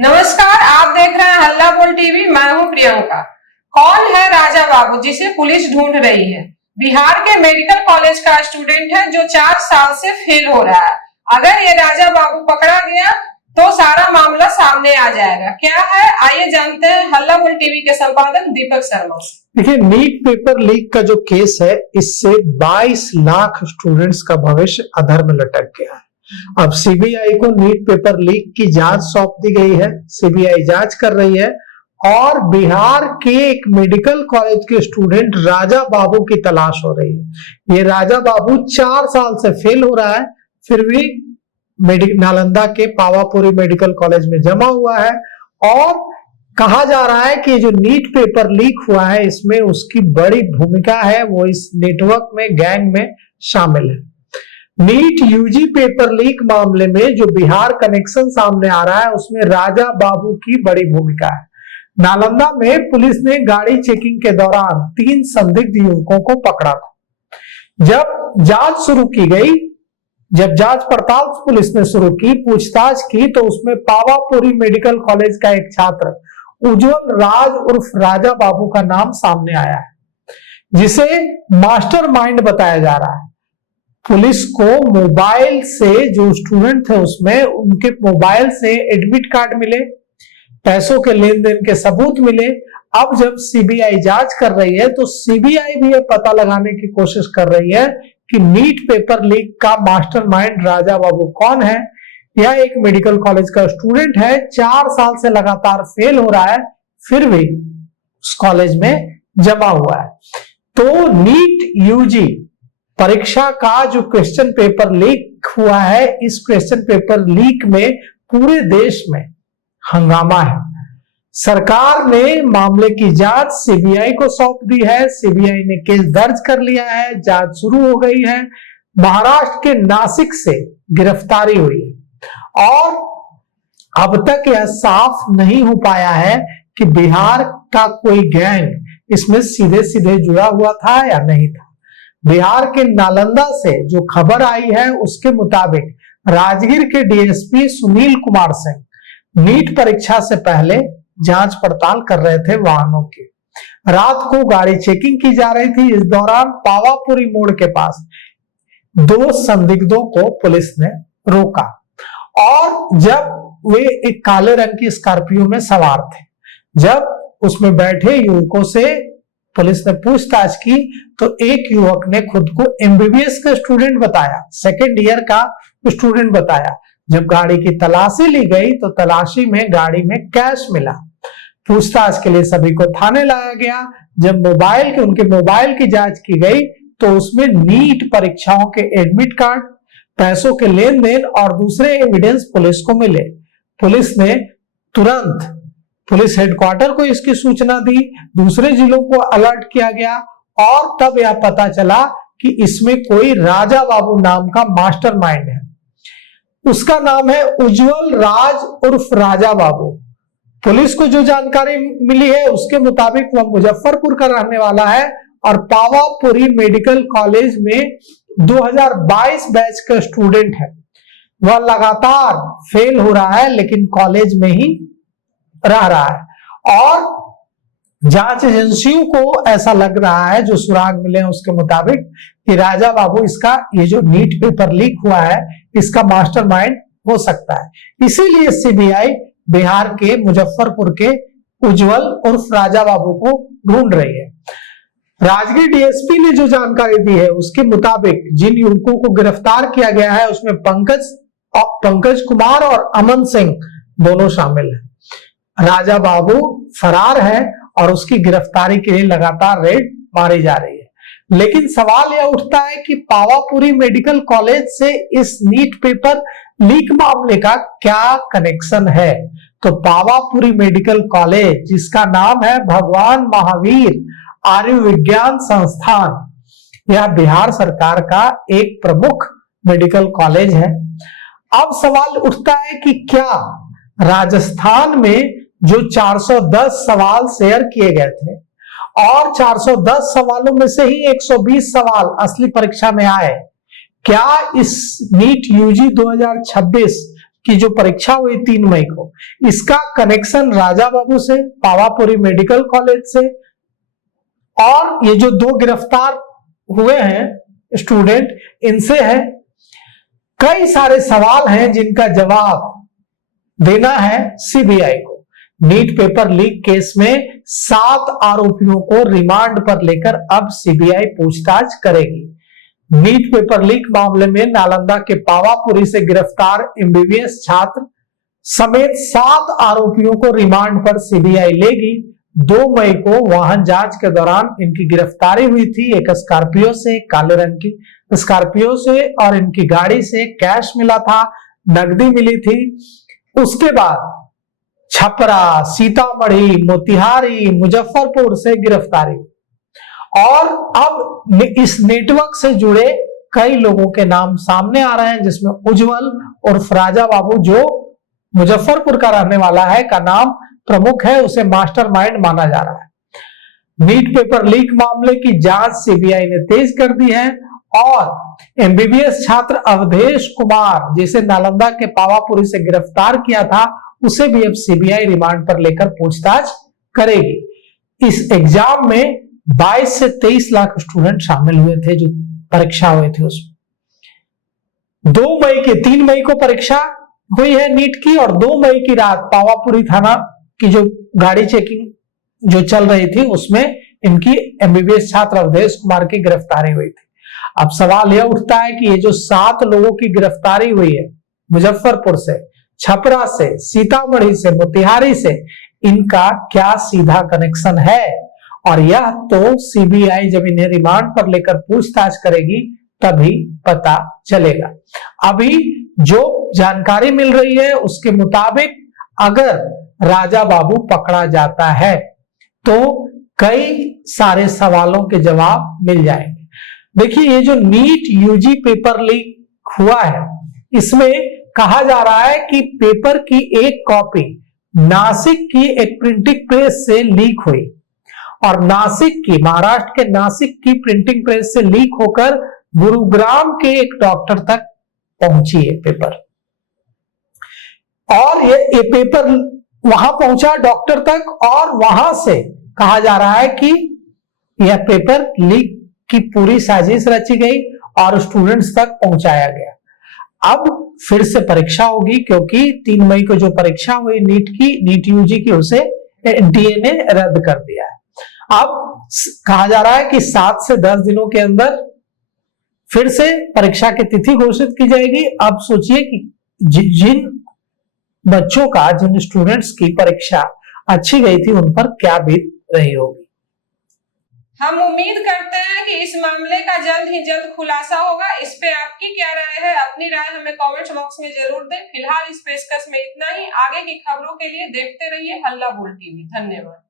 नमस्कार, आप देख रहे हैं हल्ला बोल टीवी। मैं हूं प्रियंका। कौन है राजा बाबू जिसे पुलिस ढूंढ रही है? बिहार के मेडिकल कॉलेज का स्टूडेंट है जो 4 साल से फेल हो रहा है। अगर ये राजा बाबू पकड़ा गया तो सारा मामला सामने आ जाएगा। क्या है, आइए जानते हैं हल्ला बोल टीवी के संपादक दीपक शर्मा से। देखिए, नीट पेपर लीक का जो केस है, इससे 22 लाख स्टूडेंट्स का भविष्य अधर में लटक गया है। अब सीबीआई को नीट पेपर लीक की जांच सौंप दी गई है। सीबीआई जांच कर रही है और बिहार के एक मेडिकल कॉलेज के स्टूडेंट राजा बाबू की तलाश हो रही है। ये राजा बाबू 4 साल से फेल हो रहा है, फिर भी नालंदा के पावापुरी मेडिकल कॉलेज में जमा हुआ है। और कहा जा रहा है कि जो नीट पेपर लीक हुआ है, इसमें उसकी बड़ी भूमिका है, वो इस नेटवर्क में, गैंग में शामिल है। नीट यूजी पेपर लीक मामले में जो बिहार कनेक्शन सामने आ रहा है, उसमें राजा बाबू की बड़ी भूमिका है। नालंदा में पुलिस ने गाड़ी चेकिंग के दौरान 3 संदिग्ध युवकों को पकड़ा था। जब जांच पड़ताल पुलिस ने शुरू की, पूछताछ की, तो उसमें पावापुरी मेडिकल कॉलेज का एक छात्र उज्जवल राज उर्फ राजा बाबू का नाम सामने आया है, जिसे मास्टरमाइंड बताया जा रहा है। पुलिस को मोबाइल से, जो स्टूडेंट थे उसमें, उनके मोबाइल से एडमिट कार्ड मिले, पैसों के लेन देन के सबूत मिले। अब जब सीबीआई जांच कर रही है तो सीबीआई भी ये पता लगाने की कोशिश कर रही है कि नीट पेपर लीक का मास्टरमाइंड राजा बाबू कौन है। यह एक मेडिकल कॉलेज का स्टूडेंट है, 4 साल से लगातार फेल हो रहा है, फिर भी उस कॉलेज में जमा हुआ है। तो नीट यूजी परीक्षा का जो क्वेश्चन पेपर लीक हुआ है, इस क्वेश्चन पेपर लीक में पूरे देश में हंगामा है। सरकार ने मामले की जांच सीबीआई को सौंप दी है। सीबीआई ने केस दर्ज कर लिया है, जांच शुरू हो गई है। महाराष्ट्र के नासिक से गिरफ्तारी हुई है और अब तक यह साफ नहीं हो पाया है कि बिहार का कोई गैंग इसमें सीधे सीधे जुड़ा हुआ था या नहीं था। बिहार के नालंदा से जो खबर आई है, उसके मुताबिक राजगीर के डीएसपी सुनील कुमार सिंह नीट परीक्षा से पहले जांच पड़ताल कर रहे थे वाहनों की। रात को गाड़ी चेकिंग की जा रही थी। इस दौरान पावापुरी मोड़ के पास 2 संदिग्धों को पुलिस ने रोका और जब वे एक काले रंग की स्कॉर्पियो में सवार थे, जब उसमें बैठे युवकों से पुलिस ने पूछताछ की तो एक युवक ने खुद को एमबीबीएस का स्टूडेंट बताया, सेकेंड ईयर का स्टूडेंट बताया। जब गाड़ी की तलाशी ली गई तो तलाशी में गाड़ी में कैश मिला। पूछताछ के लिए सभी को थाने लाया गया। जब उनके मोबाइल की जांच की गई तो उसमें नीट परीक्षाओं के एडमिट कार्ड, पैसों के लेन देन और दूसरे एविडेंस पुलिस को मिले। पुलिस ने तुरंत पुलिस हेडक्वार्टर को इसकी सूचना दी, दूसरे जिलों को अलर्ट किया गया और तब यह पता चला कि इसमें कोई राजा बाबू नाम का मास्टरमाइंड है। उसका नाम है उज्जवल राज उर्फ राजा बाबू। पुलिस को जो जानकारी मिली है उसके मुताबिक वह मुजफ्फरपुर का रहने वाला है और पावापुरी मेडिकल कॉलेज में 2022 बैच का स्टूडेंट है। वह लगातार फेल हो रहा है लेकिन कॉलेज में ही रह रहा है और जांच एजेंसियों को ऐसा लग रहा है, जो सुराग मिले हैं उसके मुताबिक, कि राजा बाबू इसका, ये जो नीट पेपर लीक हुआ है, इसका मास्टरमाइंड हो सकता है। इसीलिए सीबीआई बिहार के मुजफ्फरपुर के उज्जवल उर्फ राजा बाबू को ढूंढ रही है। राजगीर डीएसपी ने जो जानकारी दी है उसके मुताबिक जिन युवकों को गिरफ्तार किया गया है उसमें पंकज कुमार और अमन सिंह दोनों शामिल हैं। राजा बाबू फरार है और उसकी गिरफ्तारी के लिए लगातार रेड मारी जा रही है। लेकिन सवाल यह उठता है कि पावापुरी मेडिकल कॉलेज से इस नीट पेपर लीक मामले का क्या कनेक्शन है। तो पावापुरी मेडिकल कॉलेज, जिसका नाम है भगवान महावीर आयुर्विज्ञान संस्थान, यह बिहार सरकार का एक प्रमुख मेडिकल कॉलेज है। अब सवाल उठता है कि क्या राजस्थान में जो 410 सवाल शेयर किए गए थे और 410 सवालों में से ही 120 सवाल असली परीक्षा में आए, क्या इस नीट यूजी 2026 की जो परीक्षा हुई 3 मई को, इसका कनेक्शन राजा बाबू से, पावापुरी मेडिकल कॉलेज से, और ये जो 2 गिरफ्तार हुए हैं स्टूडेंट, इनसे है। कई सारे सवाल हैं जिनका जवाब देना है सीबीआई को। नीट पेपर लीक केस में 7 आरोपियों को रिमांड पर लेकर अब सीबीआई पूछताछ करेगी। नीट पेपर लीक मामले में नालंदा के पावापुरी से गिरफ्तार एमबीबीएस छात्र समेत 7 आरोपियों को रिमांड पर सीबीआई लेगी। 2 मई को वाहन जांच के दौरान इनकी गिरफ्तारी हुई थी। एक स्कॉर्पियो से, काले रंग की स्कॉर्पियो से, और इनकी गाड़ी से कैश मिला था, नकदी मिली थी। उसके बाद छपरा, सीतामढ़ी, मोतिहारी, मुजफ्फरपुर से गिरफ्तारी, और अब इस नेटवर्क से जुड़े कई लोगों के नाम सामने आ रहे हैं, जिसमें उज्जवल उर्फ राजा बाबू, जो मुजफ्फरपुर का रहने वाला है, का नाम प्रमुख है, उसे मास्टरमाइंड माना जा रहा है। नीट पेपर लीक मामले की जांच सीबीआई ने तेज कर दी है, और एमबीबीएस छात्र अवधेश कुमार, जिसे नालंदा के पावापुरी से गिरफ्तार किया था, उसे भी अब सीबीआई रिमांड पर लेकर पूछताछ करेगी। इस एग्जाम में 22 से 23 लाख स्टूडेंट शामिल हुए थे, जो परीक्षा हुई थी उसमें। 3 मई को परीक्षा हुई है नीट की, और 2 मई की रात पावापुरी थाना की जो गाड़ी चेकिंग जो चल रही थी, उसमें इनकी एमबीबीएस छात्र अवधेश कुमार की गिरफ्तारी हुई थी। अब सवाल यह उठता है कि ये जो 7 लोगों की गिरफ्तारी हुई है, मुजफ्फरपुर से, छपरा से, सीतामढ़ी से, मोतिहारी से, इनका क्या सीधा कनेक्शन है? और यह तो सीबीआई जब इन्हें रिमांड पर लेकर पूछताछ करेगी तभी पता चलेगा। अभी जो जानकारी मिल रही है उसके मुताबिक अगर राजा बाबू पकड़ा जाता है तो कई सारे सवालों के जवाब मिल जाएंगे। देखिए, ये जो नीट यूजी पेपर लीक हुआ है, इसमें कहा जा रहा है कि पेपर की एक कॉपी नासिक की एक प्रिंटिंग प्रेस से लीक हुई, और नासिक की, महाराष्ट्र के नासिक की प्रिंटिंग प्रेस से लीक होकर गुरुग्राम के एक डॉक्टर तक पहुंची है पेपर, और ये पेपर वहां पहुंचा डॉक्टर तक, और वहां से कहा जा रहा है कि यह पेपर लीक की पूरी साजिश रची गई और स्टूडेंट्स तक पहुंचाया गया। अब फिर से परीक्षा होगी, क्योंकि 3 मई को जो परीक्षा हुई नीट की, नीट यूजी की, उसे एनटीए ने रद्द कर दिया है। अब कहा जा रहा है कि 7 से 10 दिनों के अंदर फिर से परीक्षा की तिथि घोषित की जाएगी। अब सोचिए कि जिन बच्चों का, जिन स्टूडेंट्स की परीक्षा अच्छी गई थी, उन पर क्या बीत रही होगी। हम उम्मीद करते हैं कि इस मामले का जल्द ही जल्द खुलासा होगा। इस पे आपकी क्या राय है? अपनी राय हमें कमेंट बॉक्स में जरूर दें। फिलहाल इस पेशकश में इतना ही। आगे की खबरों के लिए देखते रहिए हल्ला बोल टीवी। धन्यवाद।